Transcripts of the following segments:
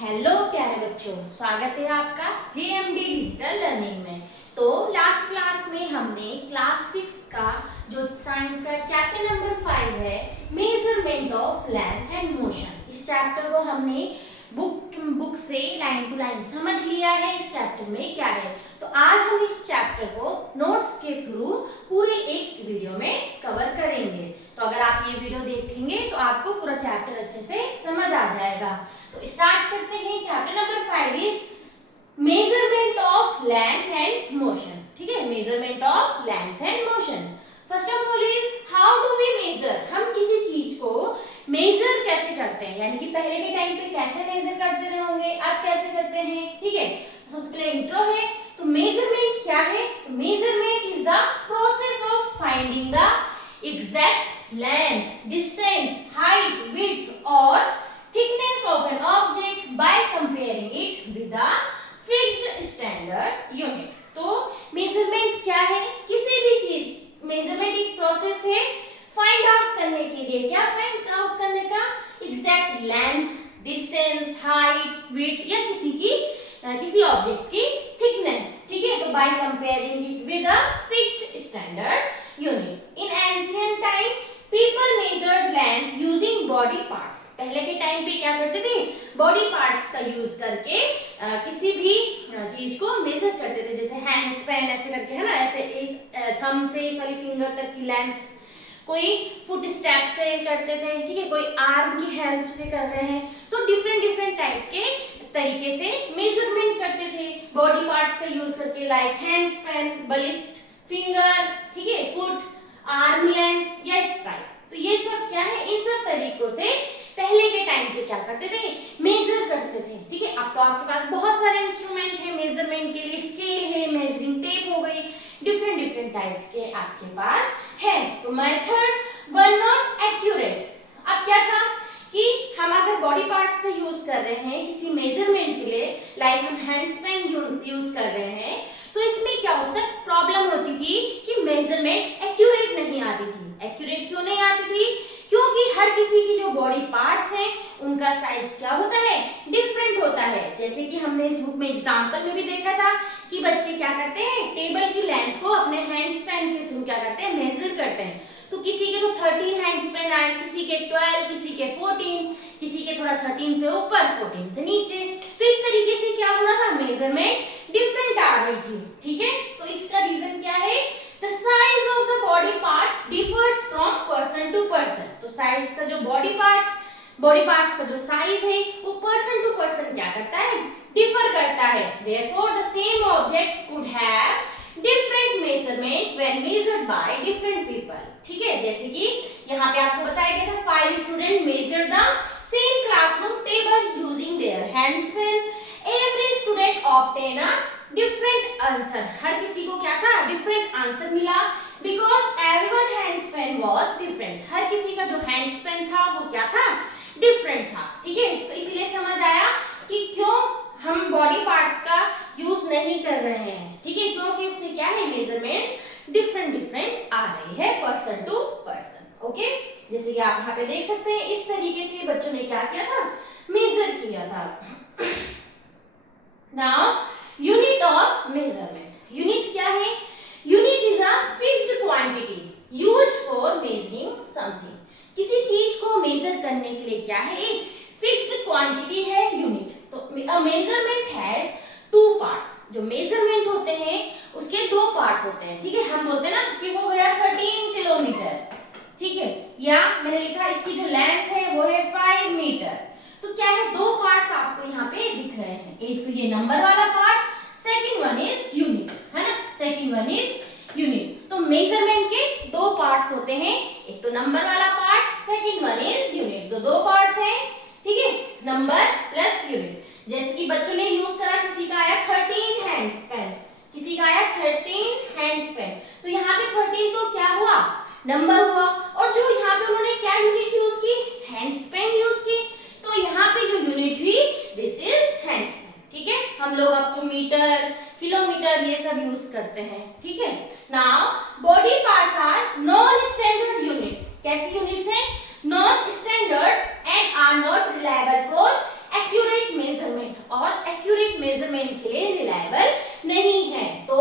Hello प्यारे बच्चों, स्वागत है आपका जेएमडी डिजिटल लर्निंग में। तो लास्ट क्लास में हमने क्लास 6 का जो साइंस का चैप्टर नंबर 5 है, measurement of length and motion, इस चैप्टर को हमने बुक से लाइन टू लाइन समझ लिया है। इस चैप्टर में क्या है, तो आज हम इस चैप्टर को नोट्स के थ्रू पूरे एक वीडियो में कवर करेंगे। तो अगर आप ये वीडियो देखेंगे तो आपको पूरा चैप्टर अच्छे से समझ आ जाएगा। तो स्टार्ट करते हैं। Chapter number 5 is measurement of length and motion. ठीक है, measurement of length and motion. First of all is how do we measure, हम किसी चीज को मेजर कैसे करते हैं, यानी कि पहले के टाइम पे कैसे मेजर करते रहे होंगे, अब कैसे करते हैं। ठीक है, सबसे पहले इंट्रो है। तो मेजरमेंट क्या है, measurement is the process of finding the exact length, distance, height, width और thickness of an object by comparing it with a fixed standard unit। तो मेजरमेंट क्या है, किसी भी चीज, मेजरमेंट एक प्रोसेस है फाइंड आउट करने के लिए। क्या फाइंड आउट करने का, exact length, distance, height, width या किसी ऑब्जेक्ट की थिकनेस। ठीक है, तो by comparing it with a fixed standard unit. In ancient time people measured length using body parts. पहले के टाइम पे क्या करते थे, बॉडी पार्ट्स का यूज करके किसी भी चीज को मेजर करते थे। जैसे हैंड स्पैन ऐसे करके, है ना, ऐसे इस थंब से इस वाली फिंगर तक की लेंथ, कोई फुट स्टेप से करते थे। ठीक है, कोई आर्म की हेल्प से कर रहे हैं। तो डिफरेंट डिफरेंट टाइप के तरीके से मेजरमेंट करते थे बॉडी पार्ट्स का यूज करके, लाइक हैंड स्पैन, बलिस्ट फिंगर, ठीक है, फुट, आर्म लेंथ या स्ट्राइक। तो ये सब क्या है, इन सब तरीकों से पहले के टाइम पे क्या करते थे, मेजर करते थे। ठीक है, अब तो आपके पास बहुत सारे इंस्ट्रूमेंट है मेजरमेंट के लिए, स्केल है, मेजरिंग टेप हो गई, डिफरेंट डिफरेंट टाइप्स के आपके पास है। तो मेथड वर नॉट एक्यूरेट। अब क्या था कि हम अगर बॉडी पार्ट्स का यूज कर रहे हैं किसी मेजरमेंट के लिए, लाइक हम हैंड स्पैन यूज कर रहे हैं, तो इसमें क्या होता था, प्रॉब्लम होती थी कि मेजरमेंट एक्यूरेट नहीं आती थी। एक्यूरेट क्यों नहीं आती थी, क्योंकि हर किसी की जो बॉडी पार्ट्स हैं उनका साइज क्या होता है, डिफरेंट होता है। जैसे कि हमने इस बुक में एग्जांपल में भी देखा था कि बच्चे क्या करते हैं, टेबल की लेंथ को अपने हैंड स्पैन के थ्रू क्या करते हैं, मेजर करते हैं। तो किसी के तो 13 हैंड स्पैन आए, किसी के 12, किसी के 14, किसी के थोड़ा 13 से ऊपर, 14 से नीचे। तो इस तरीके से क्या हो रहा था, मेजरमेंट डिफरेंट आ रही थी। ठीक है, तो इसका रीजन क्या है, the size of the body parts differs from person to person। तो साइज का जो बॉडी पार्ट्स का जो साइज है वो पर्सन टू पर्सन क्या करता है, डिफर करता है। therefore the same object could have different measurement when measured by different people। ठीक है, जैसे कि यहाँ पे आपको बताया गया था 5 student measured the same classroom table using their hand span। every student obtained a different answer, हर किसी को क्या था, डिफरेंट आंसर मिला, because everyone hand span was different. हर किसी का जो हैंड स्पैन था वो क्या था, डिफरेंट था। ठीक है, तो इसलिए समझ आया कि क्यों हम बॉडी पार्ट्स का यूज नहीं कर रहे हैं। ठीक है, क्योंकि उससे क्या है, मेजरमेंट्स डिफरेंट डिफरेंट आ रही है पर्सन टू पर्सन। ओके, जैसे कि आप यहाँ पे देख सकते हैं, इस तरीके से बच्चों ने क्या किया था, मेजर किया था। Now unit of measurement. Unit क्या है, unit is a fixed quantity used for measuring something. किसी चीज को मेजर करने के लिए क्या है, एक फिक्स्ड क्वांटिटी है यूनिट। तो अ मेजरमेंट हैज 2 पार्ट्स। जो मेजरमेंट होते हैं उसके 2 पार्ट्स होते हैं। ठीक है, हम बोलते हैं ना कि वो गया 13 किलोमीटर। ठीक है, या मैंने लिखा इसकी जो लेंथ है वो है 5 मीटर। तो क्या है, 2 पार्ट्स आपको यहाँ पे दिख रहे हैं, एक तो ये नंबर वाला part, second one is unit, है ना, सेकंड वन इज यूनिट। तो मेजरमेंट के 2 पार्ट्स होते हैं, एक तो नंबर वाला part, second one is unit. तो 2 पार्ट्स हैं, ठीक है, नंबर प्लस यूनिट। जैसे कि बच्चों ने यूज करा, किसी का आया 13 हैंड स्पैन, किसी का आया 13 हैंड स्पैन। तो यहाँ पे 13 तो क्या हुआ, नंबर हुआ, और जो यहाँ पे उन्होंने क्या यूनिट यूज की, हैंड स्पैन यूज की। तो यहाँ पे जो यूनिट हुई, दिस इज हैंड स्पैन। ठीक है, हम लोग अब तो मीटर, किलोमीटर ये सब यूज करते हैं। ठीक है, now body parts are non standard units. कैसी यूनिट्स हैं, non standards and are not reliable for accurate measurement measurement के लिए रिलायबल नहीं है। तो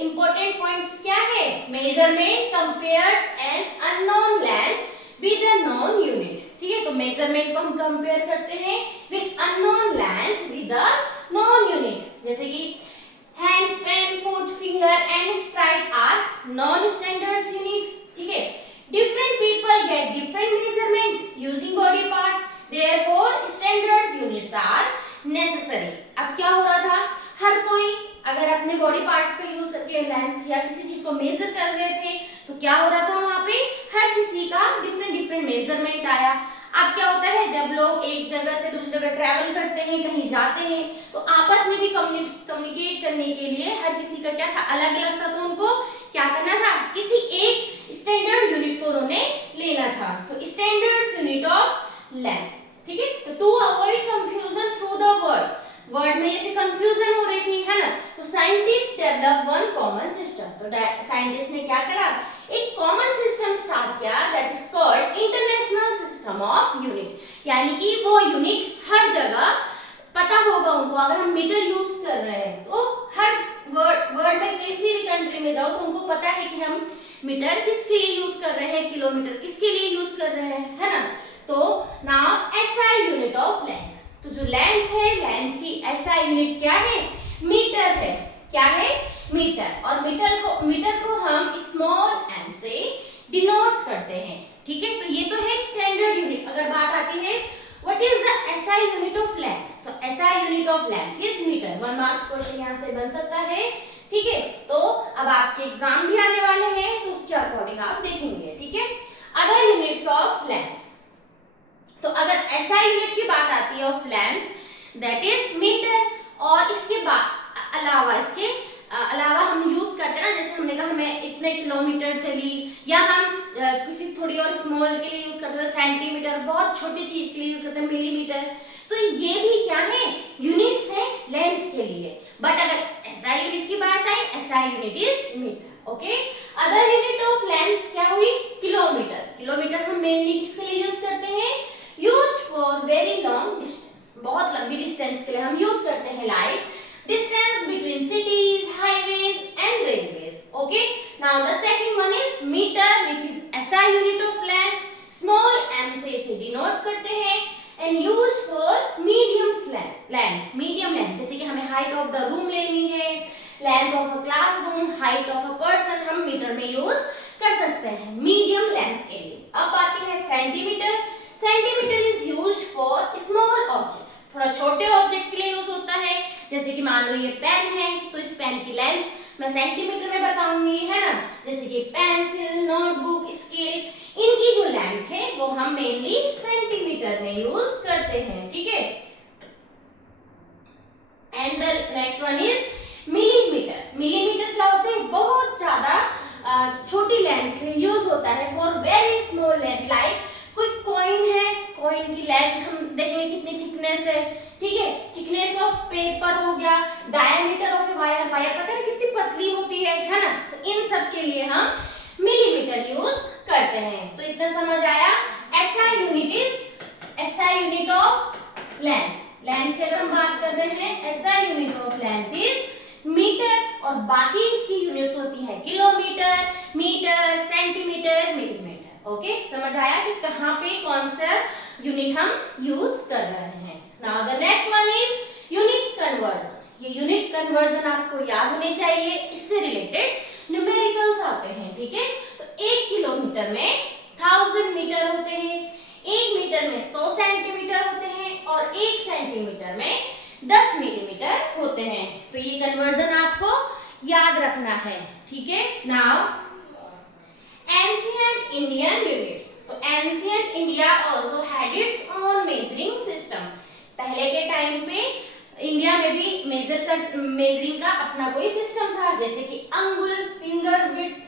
इंपॉर्टेंट पॉइंट्स क्या है? Measurement compares an unknown length with a known unit. ठीक है, तो मेजरमेंट को हम कंपेयर करते हैं with unknown length with a known unit. जैसे कि hand, pen, foot, finger and stride are non standard unit. ठीक है, different people get different measurement using body parts, therefore standard units are necessary। अब क्या हो रहा था, हर कोई अगर अपने बॉडी पार्ट्स को यूज करके लेंथ या किसी चीज को मेजर कर रहे थे तो क्या हो रहा था, वहां पे हर किसी का डिफरेंट मेजरमेंट आया। अब क्या होता है, जब लोग एक जगह से दूसरी जगह ट्रैवल करते हैं, कहीं जाते हैं, तो आपस में भी कम्युनिकेट करने के लिए हर किसी का क्या था, अलग अलग था। तो उनको क्या करना था, किसी एक स्टैंडर्ड यूनिट को उन्होंने लेना था। तो स्टैंडर्ड यूनिट ऑफ लेंथ। ठीक है, तो to avoid confusion through the world में जैसे कंफ्यूजन हो रही थी, है ना, तो scientist develop one common system. तो साइंटिस्ट ने क्या करा, एक कॉमन सिस्टम स्टार्ट किया, that is called international system of unit. यानी कि वो यूनिट हर जगह पता होगा उनको। अगर हम मीटर यूज कर रहे हैं तो हर वर्ल्ड में किसी भी कंट्री में जाओ तो उनको पता है कि हम मीटर किसके लिए यूज कर रहे हैं, किलोमीटर किसके लिए यूज कर रहे हैं, है ना। तो now SI unit of length. तो जो लेंथ है, लेंथ की एसआई यूनिट क्या है, मीटर है। क्या है, मीटर। और मीटर को हम स्मॉल एम से डिनोट करते हैं। ठीक है, तो ये तो है स्टैंडर्ड यूनिट। अगर बात आती है what is the SI unit of length, तो SI unit of length is metre. 1 marks question यहां से बन सकता है। ठीक है, तो अब आपके एग्जाम भी आने वाले हैं तो उसके अकॉर्डिंग आप देखेंगे। ठीक है, अदर यूनिट्स ऑफ लेंथ। तो अगर एसआई यूनिट की बात आती है of length, that is metre. और इसके अलावा हम यूज करते हैं ना, जैसे हमने कहा हमें इतने किलोमीटर चली, या हम किसी थोड़ी और स्मॉल के लिए यूज करते हैं सेंटीमीटर, बहुत छोटी चीज के लिए यूज करते हैं मिलीमीटर। तो ये भी क्या है, यूनिट्स है लेंथ के लिए। बट अगर एसआई यूनिट की बात आई, SI unit is metre. Okay, other unit of length क्या हुई, किलोमीटर। किलोमीटर हम मेनली किसके लिए यूज करते हैं, used for very long distance. बहुत लंबी डिस्टेंस के लिए हम यूज करते हैं, like distance between cities, highways and railways. Okay, now the second one is metre, which is SI unit of length. Small M से इसे डिनोट करते हैं and used for medium length. Medium length, जैसे कि हमें height of the room लेनी है, length of a classroom, height of a person, हम मीटर में यूज कर सकते हैं मीडियम लेंथ के लिए। अब आती है centimetre. Centimetre is used for small object, थोड़ा छोटे ऑब्जेक्ट के लिए यूज होता है। जैसे कि मान लो ये पेन है, तो इस पेन की लेंथ मैं सेंटीमीटर में बताऊंगी, है ना। जैसे कि पेंसिल, नोटबुक, स्केल, इनकी जो लेंथ है वो हम मेनली सेंटीमीटर में यूज करते हैं। ठीक है, and the next one is millimetre. Millimetre क्या होता है, बहुत ज्यादा छोटी लेंथ के लिए यूज होता है for very small length. Like कोई कॉइन है, कॉइन की लेंथ हम देखेंगे कितनी थिकनेस है। ठीक है, थिकनेस ऑफ पेपर हो गया, डायमीटर ऑफ वायर, वायर पता है कितनी पतली होती है ना। तो इन सब के लिए हम मिलीमीटर यूज करते हैं। तो इतना समझ आया। SI unit of length. Length की अगर हम बात कर रहे हैं, SI unit of length is metre. और बाकी इसकी यूनिट्स होती है kilometre, metre, centimetre, millimetre. Okay, समझ आया कि कहाँ पे कौन सा यूनिट हम यूज कर रहे हैं। Now the next one is unit conversion. ये यूनिट कन्वर्जन आपको याद होने चाहिए, इससे रिलेटेड न्यूमेरिकल्स आते हैं। ठीक है, तो 1 किलोमीटर में 1000 मीटर होते हैं, 1 मीटर में 100 सेंटीमीटर होते हैं, और 1 सेंटीमीटर में 10 मिलीमीटर होते हैं। तो ये कन्वर्जन आपको याद रखना है। ठीक है, नाउ एंशिएंट इंडियन यूनिट्स। तो ancient India also had its own measuring system. पहले के टाइम पे इंडिया में भी मेजरिंग का अपना कोई सिस्टम था, जैसे कि अंगुल, फिंगर विड्थ,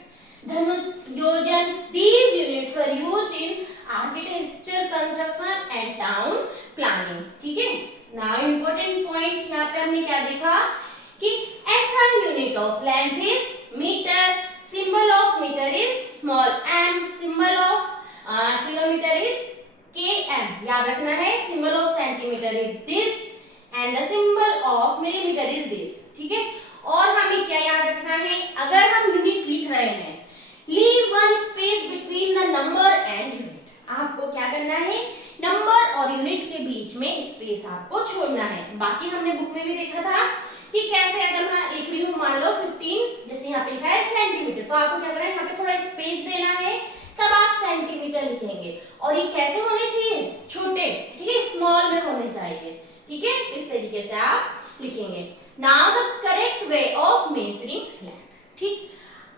धनुष, योजन। These units were used in architecture, construction and town planning. ठीक है, नाउ इंपॉर्टेंट पॉइंट यहाँ पे हमने क्या देखा कि SI unit of length is metre, symbol of meter is small m, symbol of kilometer is km। याद रखना है, symbol of centimeter is this and the symbol of millimeter is this। Unit के बीच में स्पेस आपको छोड़ना है। बाकी हमने बुक में भी देखा था कि कैसे, अगर मैं लिख रही हूँ मान लो 15, जैसे यहाँ पे लिखा है सेंटीमीटर, तो आपको क्या करना है, यहाँ पे थोड़ा स्पेस देना है, तब आप सेंटीमीटर लिखेंगे। और ये कैसे होने चाहिए, छोटे, ठीक है, स्मॉल में होने चाहिए, ठीक है। इस तरीके से आप लिखेंगे। Now the correct way of measuring length, ठीक।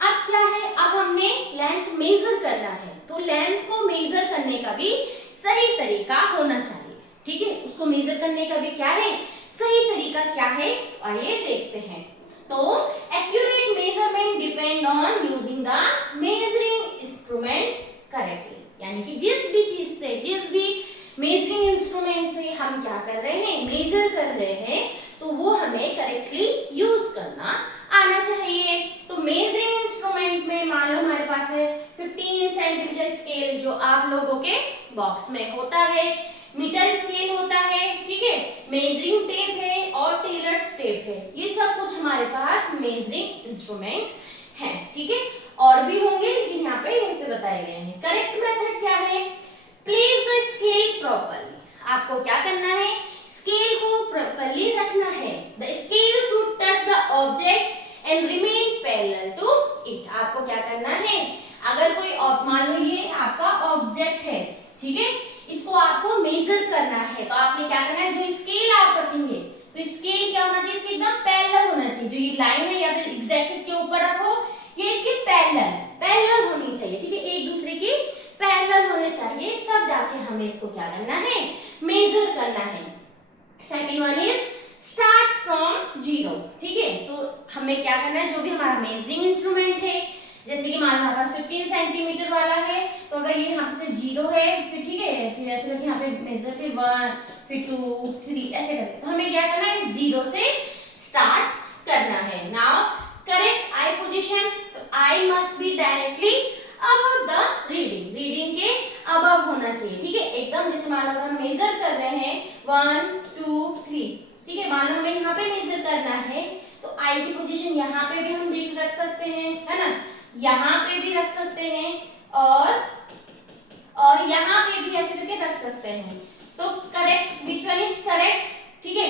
अब क्या है, अब हमने लेंथ मेजर करना है, तो लेंथ को मेजर करने का भी सही तरीका होना चाहिए, ठीक है। उसको मेजर करने का भी क्या है, सही तरीका क्या है, आइए देखते हैं। तो accurate measurement depend on using the measuring instrument correctly, यानी कि जिस भी चीज से, जिस भी मेजरिंग इंस्ट्रूमेंट से हम क्या कर रहे हैं, मेजर कर रहे हैं, तो वो हमें करेक्टली यूज करना आना चाहिए। तो मेजरिंग इंस्ट्रूमेंट में मान लो हमारे पास है 15 सेंटीमीटर स्केल, जो आप लोगों के बॉक्स में होता है, मीटर स्केल होता है, ठीक है, मेजरिंग टेप है और टेलर्स टेप है, ये सब कुछ हमारे पास मेजरिंग इंस्ट्रूमेंट है, ठीक है। और भी होंगे लेकिन यहाँ पे इनसे बताए गए हैं। करेक्ट मेथड क्या है, प्लेस द स्केल प्रॉपर्ली, आपको क्या करना है, स्केल को प्रॉपर्ली रखना है। The scale should touch the object and remain parallel to it, आपको क्या करना है, अगर कोई मान लो ये आपका ऑब्जेक्ट है, ठीक है, इसको आपको मेजर करना है, तो आपने क्या करना है, जो स्केल आप रखेंगे, तो स्केल क्या होना चाहिए, इसके एकदम पैरेलल होना चाहिए, जो ये लाइन है या फिर एग्जैक्ट इसके ऊपर रखो, ये इसके पैरेलल होनी चाहिए, ठीक है, एक दूसरे के पैरेलल होने चाहिए, तब जाके हमें इसको क्या करना है, मेजर करना है। Second one is start from zero, ठीक है, तो हमें क्या करना है, जो भी हमारा मेजरिंग इंस्ट्रूमेंट है, जैसे कि मान लो हमारे पास 15 सेंटीमीटर वाला है, तो अगर ये यहाँ से जीरो है, फिर ठीक है, फिर ऐसे करके यहाँ पे मेजर, फिर 1, फिर 2, 3 ऐसे करके, तो हमें क्या करना है, इस जीरो से स्टार्ट करना है। नाउ करेक्ट आई पोजीशन, तो I must be directly above the reading, reading के अबव होना चाहिए, ठीक है, एकदम जैसे मान लो हम मेजर कर रहे हैं 1 2 3, ठीक है, मान लो हमें यहाँ पे मेजर करना है, तो आई की पोजीशन यहाँ पे भी हम देख रख सकते हैं, है ना, यहाँ पे भी रख सकते हैं, और यहाँ पे भी ऐसे करके रख सकते हैं। तो correct, which one is correct, ठीक है,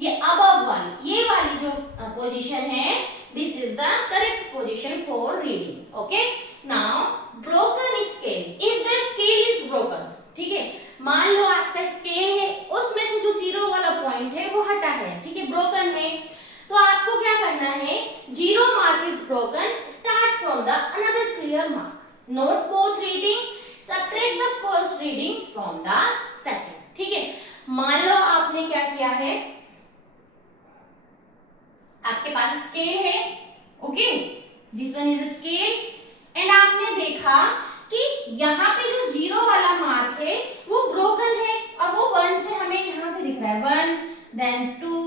ये अबव वन, ये वाली जो पोजीशन है, this is the correct position for reading. Okay, now broken scale, if the scale is broken, ठीक है, मान लो आपका स्केल है, उसमें से जो जीरो वाला पॉइंट है वो हटा है, ठीक है, ब्रोकन है, तो आपको क्या करना है, zero mark is broken, start from the another clear mark, note both reading, subtract the first reading from the second, ठीक है। मान लो आपने क्या किया है, आपके पास स्केल है, okay, this one is scale, and आपने देखा कि यहाँ पे जो जीरो वाला मार्क है वो ब्रोकन है, और वो 1 से हमें यहाँ से दिख रहा है, 1 देन 2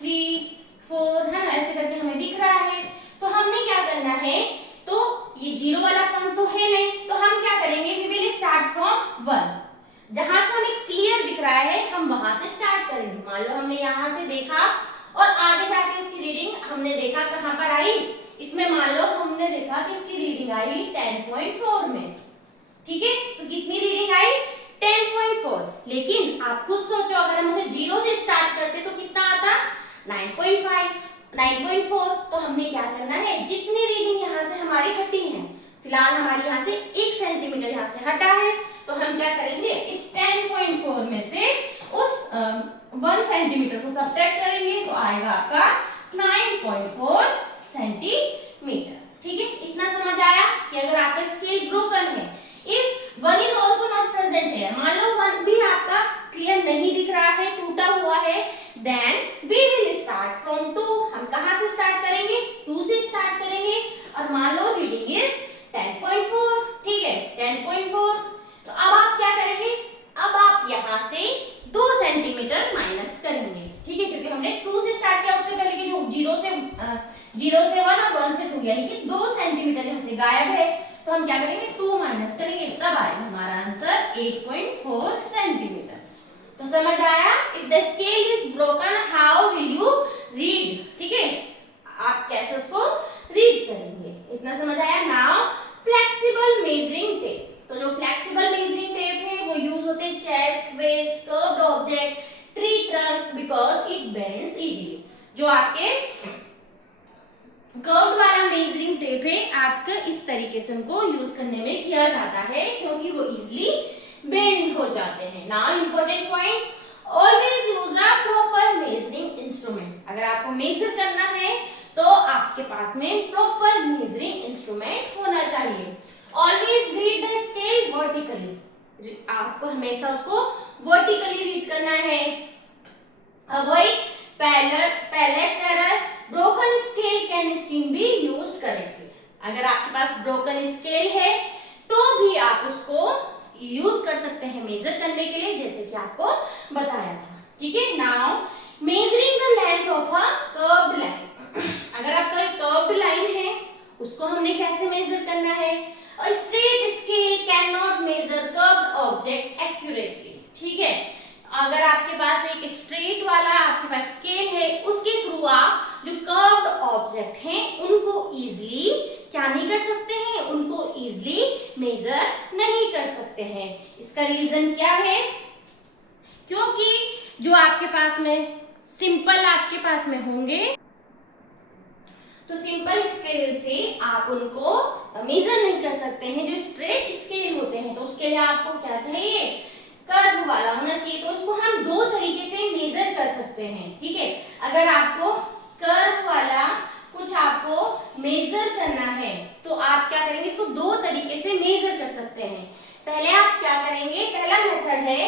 3 4, है ना, ऐसे करके हमें दिख रहा है, तो हमने क्या करना है, तो ये जीरो वाला पॉइंट तो है नहीं, तो हम क्या करेंगे, वी विल स्टार्ट फ्रॉम 1, जहां से हमें क्लियर दिख रहा है हम वहां से स्टार्ट करेंगे। मान लो हमने यहाँ से देखा और आगे जाके उसकी रीडिंग हमने देखा कहां पर आई, इसमें मान लो हमने देखा कि उसकी रीडिंग आई 10.4 में, ठीक है, तो कितनी रीडिंग आई, 10.4, लेकिन आप खुद सोचो अगर हम उसे जीरो से स्टार्ट करते तो कितना आता, 9.5, 9.4, तो हमने क्या करना है, जितनी रीडिंग यहाँ से हमारी हटी है, फिलहाल हमारी यहाँ से 1 सेंटीमीटर यहाँ से हटा है, तो हम क्या करेंगे, इस 10.4 में से उस 1 सेंटीमीटर को सब्ट्रैक्ट करेंगे, तो आएगा आपका 9.4 सेंटीमीटर, ठीक है। इतना समझ आया कि अगर आपका स्केल ब्रोकन है, if 1 is also not present है, मान लो 1 भी आपका क्लियर नहीं दिख रहा है, टूटा हुआ है, then we will start from 2, हम कहां से स्टार्ट करेंगे, 2 से स्टार्ट करेंगे, और मान लो रीडिंग इज 10.4, ठीक है, 10.4, तो अब आप क्या करेंगे, अब आप यहाँ से 2 सेंटीमीटर माइनस करेंगे, ठीक है, क्योंकि हमने 2 से स्टार्ट किया, उससे पहले कि जो 0 से 1 और 1 से 2, यानी कि 2 सेंटीमीटर यहाँ से गायब है, तो हम क्या करेंगे, 2 माइनस करेंगे, तब आएगा हमारा आंसर 8.4 सेंटीमीटर। तो समझ आया, if the scale is broken how will you read, ठीक है, आप कैसे उसको रीड करेंगे, इतना समझ आया। नाउ फ्लेक्सिबल मेजरिंग टेप, तो जो फ्लेक्सिबल मेजरिंग टेप है वो यूज होते chest, waist, curved object, tree trunk because it bends easily. जो आपके कर्व्ड वाला मेजरिंग टेप है आपका इस तरीके से उनको यूज करने में किया जाता है क्योंकि वो इजीली बेंड हो जाते हैं। Now important points, always use a proper measuring instrument. अगर आपको मेजर करना है तो आपके पास में प्रॉपर मेजरिंग इंस्ट्रूमेंट होना चाहिए। Always read the scale vertically, आपको हमेशा उसको वर्टिकली रीड करना है। Avoid parallax error, broken scale can steel be used correctly. अगर आपके पास ब्रोकन स्केल है तो भी आप उसको यूज कर सकते हैं मेजर करने के लिए, जैसे कि आपको बताया था। ठीक है, now measuring the length of a curved line. अगर आपका एक कर्व्ड लाइन है उसको हमने कैसे मेजर करना है? A straight scale can not measure curved object accurately. ठीक है, अगर आपके पास एक स्ट्रेट वाला आपके पास स्केल है उसके थ्रू आप जो कर्व्ड ऑब्जेक्ट हैं उनको इजीली क्या नहीं कर सकते हैं, उनको इजीली मेजर नहीं कर सकते हैं। इसका रीजन क्या है? क्योंकि जो आपके पास में सिंपल आपके पास में होंगे तो सिंपल स्केल से आप उनको मेजर नहीं कर सकते हैं। जो स्ट्रेट स्केल होते हैं तो उसके लिए आपको क्या चाहिए? कर्व वाला होना चाहिए। तो इसको हम दो तरीके से मेजर कर सकते हैं। ठीक है, अगर आपको कर्व वाला कुछ आपको मेजर करना है तो आप क्या करेंगे? इसको दो तरीके से मेजर कर सकते हैं। पहले आप क्या करेंगे? पहला मेथड है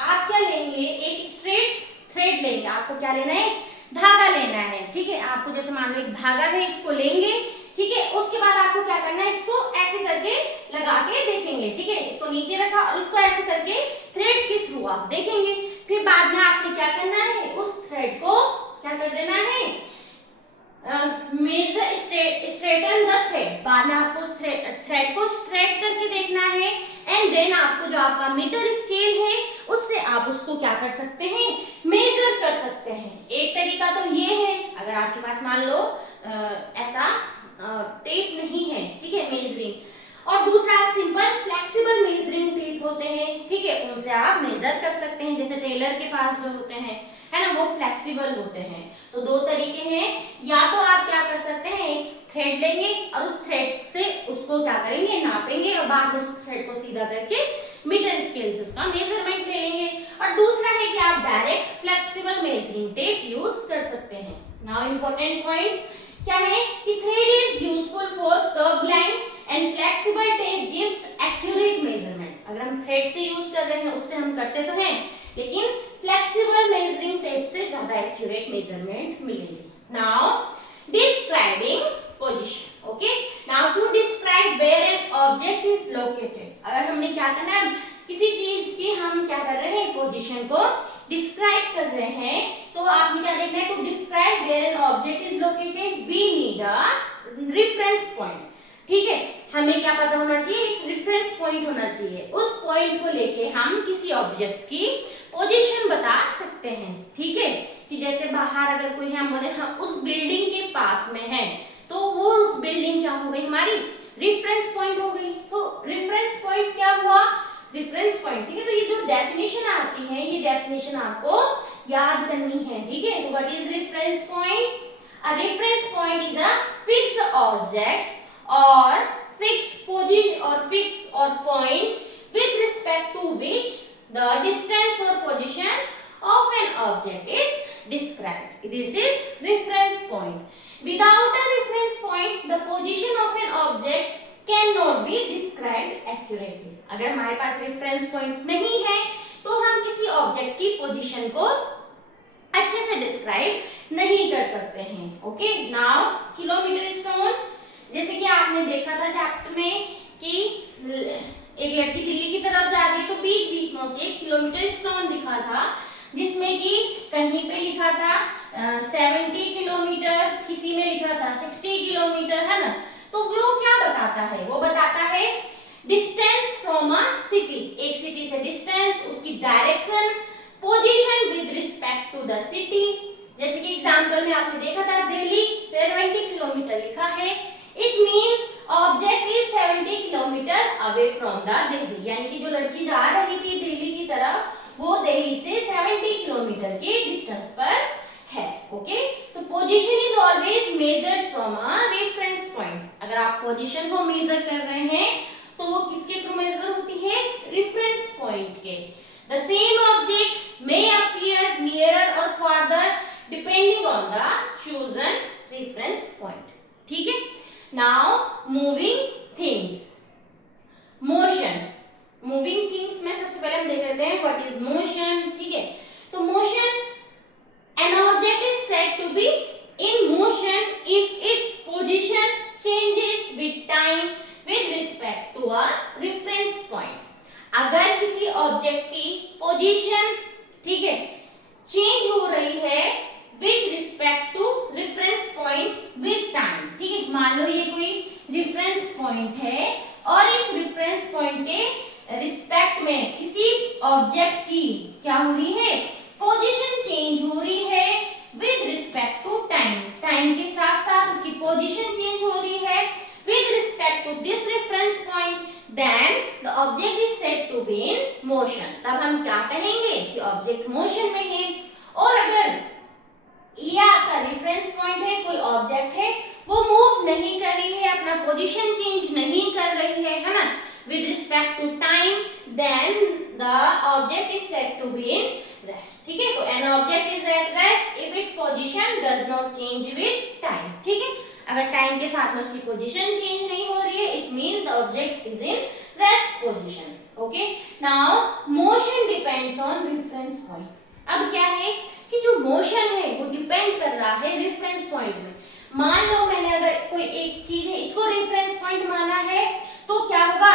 आप क्या लेंगे? एक स्ट्रेट थ्रेड लेंगे। आपको क्या लेना है? धागा लेना है। ठीक है, आपको जैसे मान लो एक धागा है, इसको लेंगे। ठीक है, उसके बाद आपको क्या करना है? इसको ऐसे करके लगा के देखेंगे। ठीक है, इसको नीचे रखा और इसको ऐसे करके थ्रेड के थ्रू आप देखेंगे। फिर बाद में आपने क्या करना है? उस थ्रेड को क्या कर देना है? Measure straighten the thread. बाद में आपको उस थ्रेड को स्ट्रेट करके देखना है एंड देन आपको जो आपका मीटर स्केल है उससे आप उसको क्या कर सकते हैं? मेजर कर सकते हैं। एक तरीका तो ये है, अगर आपके पास मान लो ऐसा टेप नहीं है, ठीक है, मेजरिंग, और दूसरा आप सिंपल फ्लेक्सिबल मेजरिंग टेप होते हैं, ठीक है, उनसे आप मेजर कर सकते हैं। जैसे टेलर के पास जो होते हैं, है ना, वो फ्लेक्सिबल होते हैं। तो दो तरीके हैं, या तो आप क्या कर सकते हैं? एक थ्रेड लेंगे और उस थ्रेड से उसको क्या करेंगे? नापेंगे और बाद में उस थ्रेड को सीधा करके मीटर स्केल से उसका मेजरमेंट ले लेंगे। और दूसरा है कि आप direct flexible measuring tape use कर सकते हैं। नाउ इंपॉर्टेंट पॉइंट क्या है कि thread is useful for curved line and flexible tape gives accurate measurement. अगर हम थ्रेड से यूज कर रहे हैं उससे हम करते तो हैं, लेकिन फ्लेक्सिबल मेजरिंग टेप से ज्यादा एक्यूरेट मेजरमेंट मिलेगी। Now describing position. Okay, now to describe where an object is located. अगर हमने क्या करना है? किसी चीज की हम क्या कर रहे हैं? पोजीशन को डिस्क्राइब कर रहे हैं, तो आपने क्या देखना है? To describe where an object is located we need a reference point. ठीक है, हमें क्या पता होना चाहिए? एक रेफरेंस पॉइंट होना चाहिए। उस पॉइंट को लेके हम किसी ऑब्जेक्ट की पोजीशन बता सकते हैं। ठीक है, कि जैसे बाहर अगर कोई है, हम बोले हम उस बिल्डिंग के पास में है, तो वो उस बिल्डिंग क्या हो गई? हमारी रेफरेंस पॉइंट हो गई। तो रेफरेंस पॉइंट क्या हुआ? Reference point. ठीक है, तो ये जो डेफिनेशन आती है, ये डेफिनेशन आपको याद करनी है। ठीक है, तो what is reference point? A reference point is a fixed object or fixed position or fixed or point with respect to which the distance or position of an object is described. This is reference point. Without a reference point, the position of an object cannot be described accurately. अगर हमारे पास reference point नहीं है तो हम किसी object की position को अच्छे से डिस्क्राइब नहीं कर सकते हैं। ओके, नाउ किलोमीटर स्टोन, जैसे कि आपने देखा था चैप्टर में कि एक लड़की दिल्ली की तरफ जा रही है, तो बीच बीच में उसे 1 किलोमीटर स्टोन दिखा था, जिसमें कि कहीं पे लिखा था 70 किलोमीटर, किसी में लिखा था 60 किलोमीटर, है ना। तो वो क्या बताता है? वो बताता है डिस्टेंस फ्रॉम अ सिटी, एक सिटी से डिस्टेंस, उसकी direction, position with respect to the city. जैसे कि एग्जांपल में आपने देखा था दिल्ली 70 किलोमीटर लिखा है, it means object is 70 kilometre away from the Delhi, यानी कि जो लड़की जा रही थी दिल्ली की तरफ वो दिल्ली से 70 किलोमीटर के डिस्टेंस पर है। ओके, तो position is always measured from a reference point. अगर आप पोजीशन को मेजर कर रहे हैं तो वो किसके थ्रू मेजर होती है? रेफरेंस पॉइंट के। The same object may appear nearer और farther depending on the chosen reference point. ठीक है, now moving things, motion. Moving things में सबसे पहले हम देख लेते हैं व्हाट इज मोशन। ठीक है, तो motion, an object is said to be in motion if its position changes with time with respect to a reference point। अगर किसी ऑब्जेक्ट की पोजीशन, ठीक है, चेंज हो रही है with respect to reference point with time. ठीक है, मान लो ये कोई रेफरेंस पॉइंट है और इस रेफरेंस पॉइंट के रिस्पेक्ट में किसी ऑब्जेक्ट की क्या हो रही है? पोजीशन चेंज हो रही है with respect to time. Time के साथ साथ उसकी पोजीशन चेंज हो रही है with respect to this reference point, then the object is said to be in motion. तब हम क्या कहेंगे कि ऑब्जेक्ट मोशन में है। और अगर ये आपका रेफरेंस पॉइंट है, कोई ऑब्जेक्ट है, वो मूव नहीं कर रही है, अपना पोजीशन चेंज नहीं कर रही है ना, with respect to time, then the object is said to be in rest। ठीक है, तो an object is at rest if its position does not change with time। ठीक है, अगर टाइम के साथ में उसकी पोजीशन चेंज नहीं हो रही है, it means the object is in rest position। okay, now motion depends on reference point। अब क्या है कि जो मोशन है वो डिपेंड कर रहा है रेफरेंस पॉइंट में। मान लो मैंने अगर कोई एक चीज है, इसको रेफरेंस पॉइंट माना है, तो क्या होगा?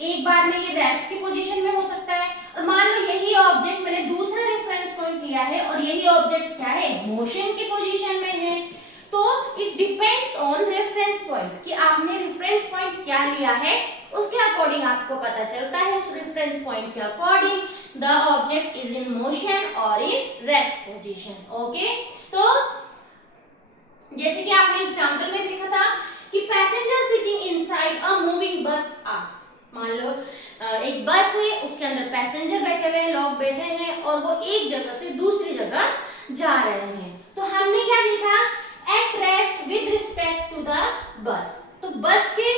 एक बार में ये रेस्ट की पोजीशन में हो सकता है, और मान लो यही ऑब्जेक्ट मैंने दूसरा रेफरेंस पॉइंट लिया है और यही ऑब्जेक्ट क्या है? मोशन की पोजीशन में है। तो it depends on reference point कि आपने रेफरेंस पॉइंट क्या लिया है, उसके अकॉर्डिंग आपको पता चलता है उस रेफरेंस पॉइंट के according the object is in motion और इन रेस्ट पोजीशन। ओके, तो जैसे कि आपने एग्जांपल में देखा था कि passenger sitting inside a moving bus are. मान लो एक बस है, उसके अंदर पैसेंजर बैठे हुए हैं, लोग बैठे हैं और वो एक जगह से दूसरी जगह जा रहे हैं। तो हमने क्या देखा? At rest with respect to the bus. तो बस के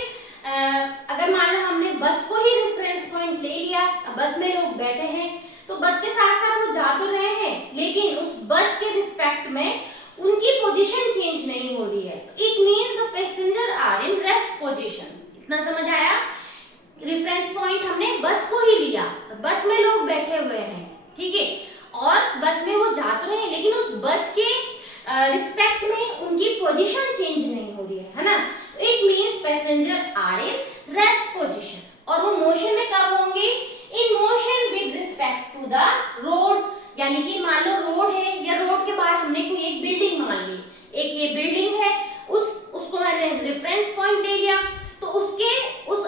अगर मान लो हमने बस को ही रेफरेंस पॉइंट ले लिया, बस में लोग बैठे हैं, तो बस के साथ साथ वो जा तो रहे हैं, लेकिन उस बस के रिस्पेक्ट में उनकी पोजीशन चेंज नहीं हो रही है। तो it mean the passenger are in rest position. इतना समझ आया? रेफरेंस पॉइंट हमने बस को ही लिया, बस में लोग बैठे हुए हैं, ठीक है, और बस में वो जा तो रहे हैं, लेकिन उस बस के रिस्पेक्ट में उनकी पोजीशन चेंज नहीं हो रही है ना। It means passenger are in rest position. और वो मोशन में कब होंगे? In motion with respect to the road. यानी कि मान लो रोड है, या रोड के बाहर हमने कोई एक बिल्डिंग मान ली, एक ये बिल्डिंग है, उसको मैंने रेफरेंस पॉइंट ले लिया, तो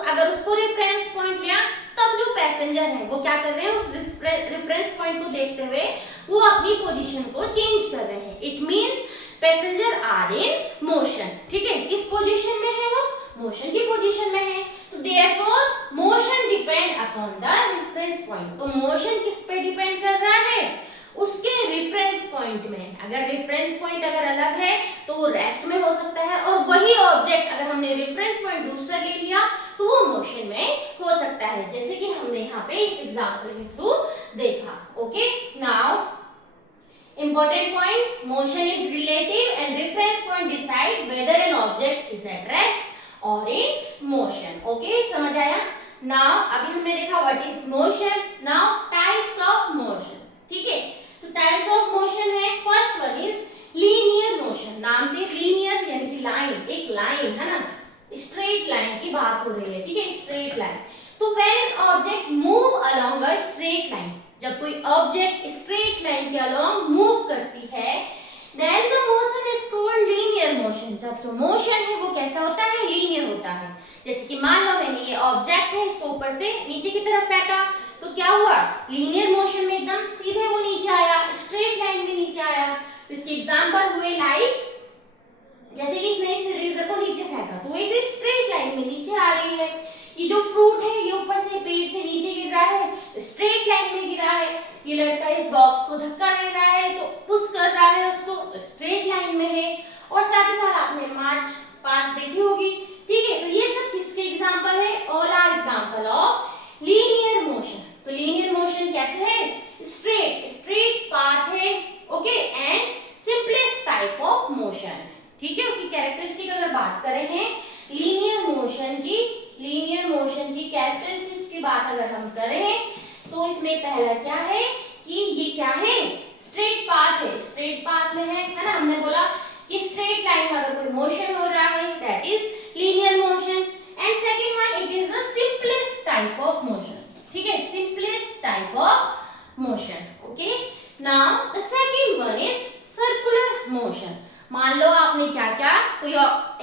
अगर उसको रेफरेंस पॉइंट लिया, तब जो पैसेंजर है वो क्या कर रहे हैं? उस रेफरेंस पॉइंट को देखते हुए वो अपनी पोजीशन को चेंज कर रहे हैं। It means passenger are in motion. ठीक है, किस पोजीशन में है वो? मोशन की पोजीशन में है। तो therefore motion depend upon the reference point. तो मोशन किस पे डिपेंड कर रहा है? उसके रेफरेंस पॉइंट में। अगर रेफरेंस पॉइंट अगर अलग है तो वो रेस्ट में हो सकता है, और वही ऑब्जेक्ट अगर हमने रेफरेंस पॉइंट दूसरा ले लिया तो वो मोशन में हो सकता है, जैसे कि हमने यहाँ पे इस एग्जांपल के थ्रू देखा। Okay, now important points, motion is relative and reference point decide whether an object is at rest or in motion। okay, समझ आया? now अभी हमने देखा what is motion, now types of motion। ठीक है, तो टाइप्स ऑफ मोशन है, first one is linear motion. नाम से लीनियर यानी कि लाइन, एक लाइन है ना, स्ट्रेट लाइन की बात हो रही है। ठीक है, स्ट्रेट लाइन। तो when an object move along a straight line, जब कोई ऑब्जेक्ट स्ट्रेट लाइन के अलोंग मूव करती है, then the motion is called linear motion. जब जो मोशन है वो कैसा होता है? लीनियर होता है। जैसे कि मान लो मैंने ये ऑब्जेक्ट है, इसको ऊपर से नीचे की तरफ फेंका, तो क्या हुआ? लीनियर मोशन में एकदम सीधे वो नीचे आया, स्ट्रेट लाइन में नीचे आया। तो इसके एग्जांपल हुए लाइक, जैसे कि इसने इस इरेजर को नीचे फेंका तो एक स्ट्रेट लाइन में नीचे आ रही है। ये जो फ्रूट है ये ऊपर से पेड़ से नीचे गिर रहा है, स्ट्रेट लाइन में गिरा है। ये लड़का इस बॉक्स को धक्का दे रहा है तो पुश कर रहा है उसको, तो स्ट्रेट लाइन में है। और साथ ही साथ आपने मार्च पास्ट देखी होगी, ठीक है। तो ये सब किसके एग्जांपल है? All are example of linear motion. तो लीनियर मोशन कैसे है? स्ट्रेट पाथ है, okay, and simplest type of motion, ठीक है। उसकी कैरेक्टरिस्टिक अगर बात करें हैं लीनियर मोशन की कैरेक्टरिस्टिक्स की बात अगर हम करें तो इसमें पहला क्या है कि ये क्या है? स्ट्रेट पाथ है, स्ट्रेट पाथ में है ना। हमने बोला कि स्ट्रेट लाइन में अगर कोई मोशन हो रहा है that is linear motion. And second one, it is the simplest type of motion, ठीक है, simplest type of motion, okay. Now the second one is circular motion. मान लो आपने क्या किया, कोई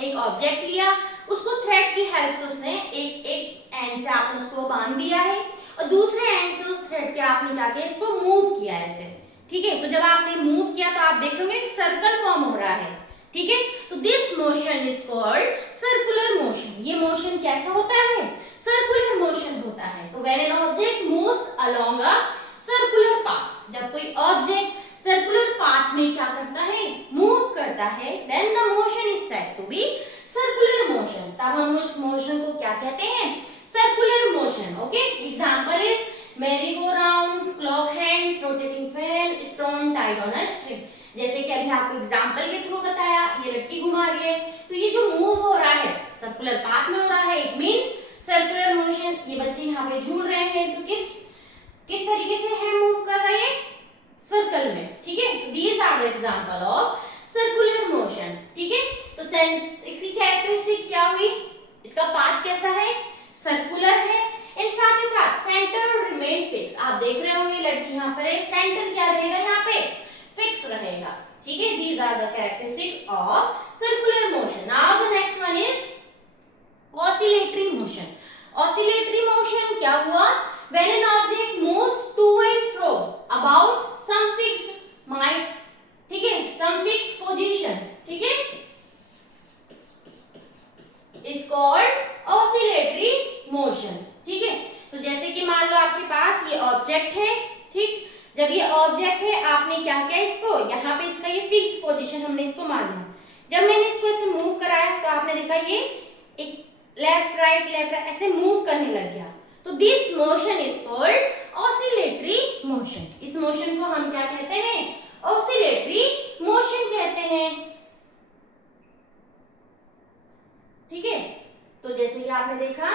एक ऑब्जेक्ट लिया, उसको थ्रेड की हेल्प से उसने एक एंड से आपने उसको बांध दिया है और दूसरे एंड से उस थ्रेड के आपने क्या किया, इसको मूव किया ऐसे, ठीक है। तो जब आपने मूव किया तो आप देख लोगे सर्कल फॉर्म हो रहा है, ठीक है। तो this motion is called circular motion. ये मोशन कैसा होता है? सर्कुलर मोशन होता है। तो when an object moves along a circular path, जब कोई ऑब्जेक्ट सर्कुलर पाथ में क्या करता है, मूव करता है, then the motion is said to be circular motion. तब हम उस मोशन को क्या कहते हैं? Circular motion, okay. Example is merry go round, clock hands, rotating fan, stone tied on a string. जैसे कि अभी आपको एग्जांपल के थ्रू बताया, ये लड़की घुमा रही है, तो ये जो मूव हो रहा है सर्कुलर पाथ में हो रहा है, इट मींस सर्कुलर मोशन। ये बच्चे यहाँ पे झूल रहे हैं, तो किस तरीके से है मूव कर रहे हैं? सर्कल में, ठीक है। These are the example of circular motion, ठीक है। तो इसकी कैरेक्टरिस्टिक क्या हुई? इसका पाथ कैसा है? सर्कुलर है एंड साथ ही साथ सेंटर रिमेन फिक्स। आप देख रहे होंगे लड़की यहाँ पर है, सेंटर क्या रहेगा यहाँ पे? फिक्स रहेगा, ठीक है। These are the characteristic of circular motion. Now the next one is oscillatory motion. Oscillatory motion क्या हुआ? When an object moves to and fro about some fixed ठीक है, some fixed position, ठीक है, is called oscillatory motion, ठीक है। तो जैसे कि मान लो आपके पास ये ऑब्जेक्ट है, ठीक। जब ये ऑब्जेक्ट है आपने क्या किया, इसको यहाँ पे इसका ये फिक्स्ड पोजीशन हमने इसको मान लिया। जब मैंने इसको ऐसे मूव कराया तो आपने देखा ये एक लेफ्ट राइट ऐसे मूव करने लग गया। तो this motion is called oscillatory motion. इस मोशन को हम क्या कहते हैं? ऑसिलेटरी मोशन कहते हैं, ठीक है। तो जैसे कि आपने देखा,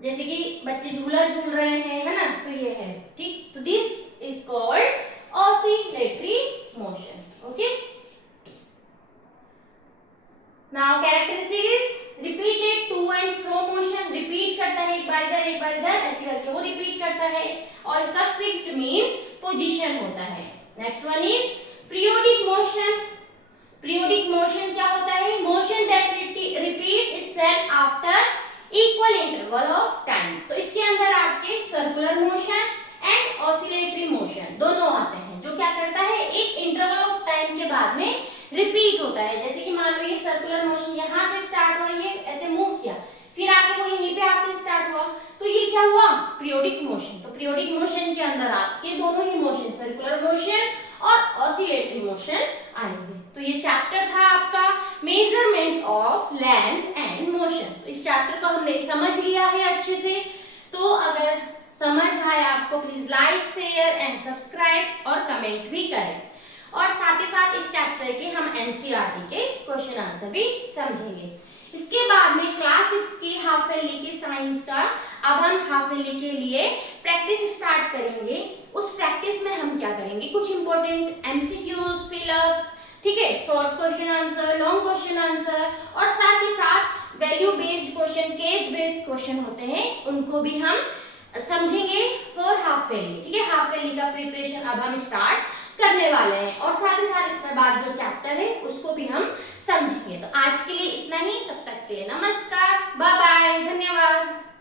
जैसे कि बच्चे झूला झूल रहे हैं, है ना, तो ये है, ठीक। तो this is called oscillatory motion, okay. Now characteristic is repeated to and fro motion. Repeat करता है, एक बार इधर ऐसे करके वो रिपीट करता है और इसका फिक्स्ड मीन पोजीशन होता है। Next one is periodic motion. Periodic motion क्या होता है? Motion that repeats itself after equal interval of time. तो इसके अंदर आपके circular motion and oscillatory motion दोनों आते हैं, जो क्या करता है, एक इंटरवल ऑफ टाइम के बाद में रिपीट होता है। जैसे कि मान लो ये सर्कुलर मोशन यहाँ से स्टार्ट हुआ, ये ऐसे मूव किया, फिर आके वो यहीं पे आपसे स्टार्ट हुआ, तो ये क्या हुआ? Periodic motion. तो पीरियोडिक मोशन के अंदर आपके दोनों ही मोशन, सर्कुलर मोशन और ऑसिलेटरी मोशन आएंगे। तो ये चैप्टर था आपका measurement of length and motion. तो इस चैप्टर को हमने समझ लिया है अच्छे से। तो अगर समझ आए आपको, please like, share and subscribe और कमेंट भी करें। और साथ ही साथ इस चैप्टर के हम एनसीईआरटी के क्वेश्चन आंसर भी समझेंगे। इसके बाद में क्लास 6 की हाफ ईयरली के साइंस का अब हम हाफ ईयरली के लिए प्रैक्टिस स्टार्ट करेंगे। उस प्रैक्टिस में हम क्या करेंगे, कुछ इंपॉर्टेंट एमसीक्यूज, फिलअप्स, ठीक है, short question answer, long question answer और साथ ही साथ value based question, case based question होते हैं, उनको भी हम समझेंगे फॉर हाफ ईयरली, ठीक है। हाफ ईयरली का प्रिपरेशन अब हम स्टार्ट करने वाले हैं और साथ ही साथ इसके बाद जो चैप्टर है उसको भी हम समझेंगे। तो आज के लिए इतना ही, तब तक के लिए नमस्कार, बाय बाय, धन्यवाद।